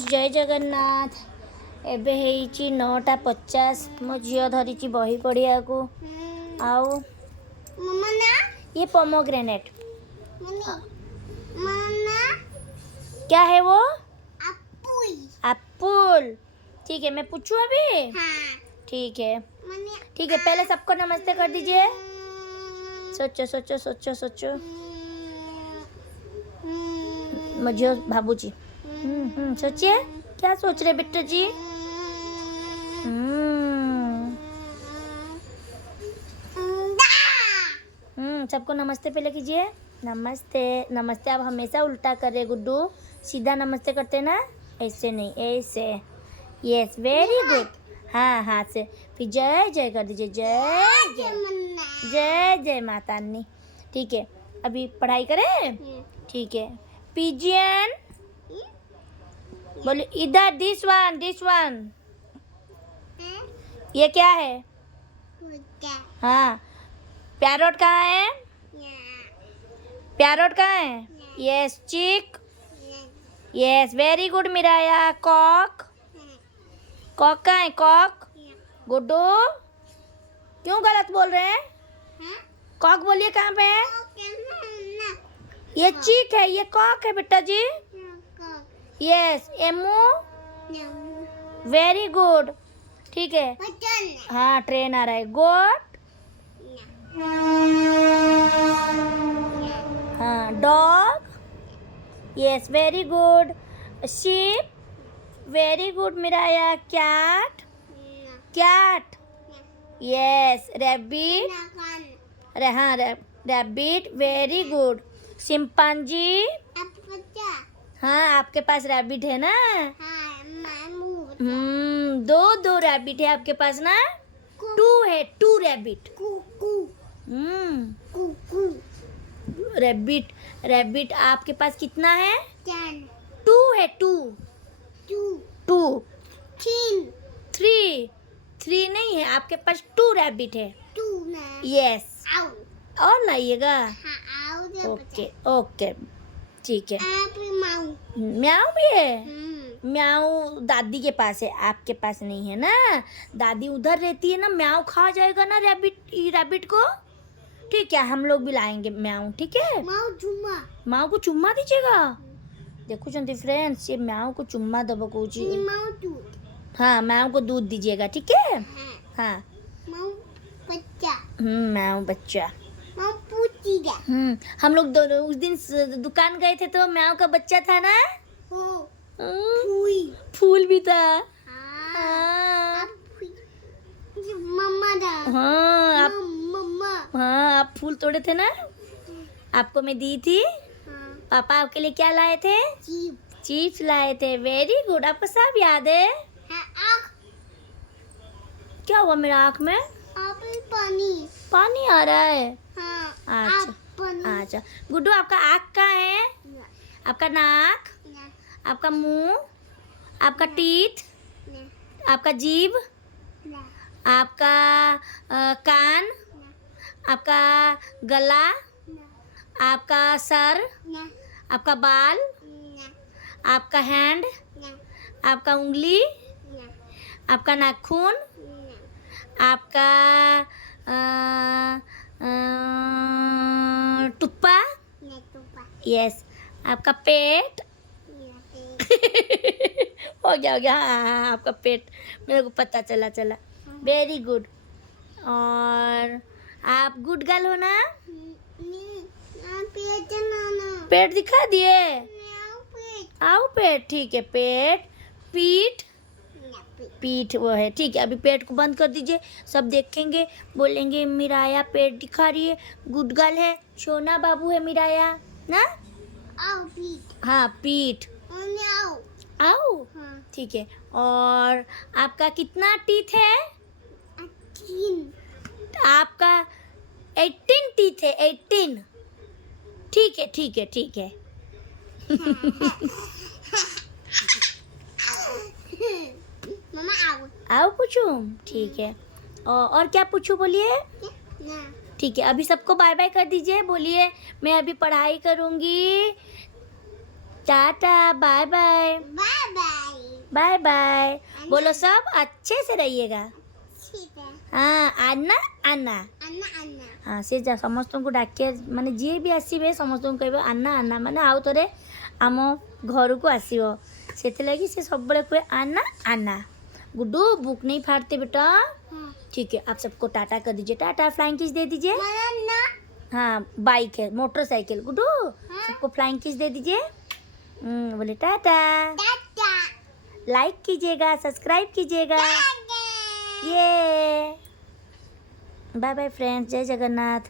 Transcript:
जय जगन्नाथ। एबे हेची 9:50 मो झियो धरी बही पढ़िया को आओ ये पोमोग्रेनेट क्या है वो? एप्पल। ठीक है मैं पूछूं अभी? ठीक है ठीक है। पहले सबको नमस्ते कर दीजिए। सोचो सोचो सोचो सोचो मजियो बाबू जी। सोचिए क्या सोच रहे बिट्टू जी? सबको नमस्ते पहले कीजिए। नमस्ते नमस्ते। आप हमेशा उल्टा कर रहे गुड्डू। सीधा नमस्ते करते ना, ऐसे नहीं, ऐसे। Yes very good. हाँ हाथ से। फिर जय जय कर दीजिए। जय जय जय जय माता रानी। ठीक है अभी पढ़ाई करें। ठीक है पिजियन बोलो इधर। दिस वन ये क्या है? हाँ पैरोट कहाँ है? पैरोट कहाँ है? यस चिक। Yes very good मिराया। कॉक कहाँ है? कॉक। गुड्डू क्यों गलत बोल रहे हैं? कॉक बोलिए कहाँ पे है? ये चिक है, ये कॉक है बेटा जी। Yes emu very good. ठीक है हाँ ट्रेन आ रहा है। गोट हाँ dog yes very good. Sheep very good Miraya. Cat cat yes. Rabbit हाँ रैबिट वेरी गुड। चिंपांजी हाँ आपके पास रैबिट है ना? दो रैबिट है आपके पास ना? To rabbit. रैबिट आपके पास कितना है? 2 है। 3 नहीं है आपके पास। 2 रैबिट है। यस और लाइएगा। ओके ओके ठीक है। म्याऊ भी है। म्याऊ दादी के पास है, आपके पास नहीं है ना। दादी उधर रहती है ना। म्याऊ खा जाएगा ना रैबिट को। ठीक है हम लोग भी लाएंगे म्याऊ। ठीक है माऊ को चुम्मा दीजिएगा। देखो चंदी फ्रेंड्स ये म्याऊ को चुम्मा दबो कोची। हाँ म्याऊ को दूध दीजिएगा। ठीक है हाँ म्याऊ बच्चा। हम लोग उस दिन दुकान गए थे तो म्याऊ का बच्चा था ना। फूल भी था। हाँ आप फूल तोड़े थे ना। आपको मैं दी थी। पापा आपके लिए क्या लाए थे? चिप्स लाए थे। वेरी गुड आपको सब याद है। क्या हुआ मेरा आँख में? पानी आ रहा है। अच्छा अच्छा गुड्डू आपका आँख कहाँ है? आपका नाक, आपका मुंह, आपका टीथ, आपका जीभ, आपका कान, आपका गला, आपका सर, आपका बाल, आपका हैंड, आपका उंगली, आपका नाखून, आपका टुप्पा। यस आपका पेट। हो गया हाँ आपका पेट मेरे को पता चला। Very good. और आप गुड गर्ल हो ना? पेट दिखा दिए। आओ पेट। ठीक है पेट पीठ वो है। ठीक है अभी पेट को बंद कर दीजिए। सब देखेंगे बोलेंगे मिराया पेट दिखा रही है, गुड गर्ल है, सोना बाबू है मिराया ना। हाँ पीठ आओ ठीक है। और आपका कितना टीथ है? आपका 18 टीथ है। 18 ठीक है आओ पूछूं। ठीक है और क्या पूछूं बोलिए। ठीक है अभी सबको बाय बाय कर दीजिए। बोलिए मैं अभी पढ़ाई करूंगी। Tata bye bye. Bye bye बोलो सब अच्छे से रहिएगा हाँ आना आना हाँ से समस्त को डाके माने जी भी आसवे समस्त को कह आना आना माने आउ थे आम घर को आसो से लगी से सब कहे आना आना गुड्डू बुक नहीं फाड़ते बेटा ठीक है आप सबको टाटा कर दीजिए टाटा फ्लाइंग किस दे दीजिए हाँ बाइक है मोटरसाइकिल गुड्डू सबको फ्लाइंग किस दे दीजिए बोले टाटा लाइक कीजिएगा सब्सक्राइब कीजिएगा ये बाय बाय फ्रेंड्स जय जगन्नाथ।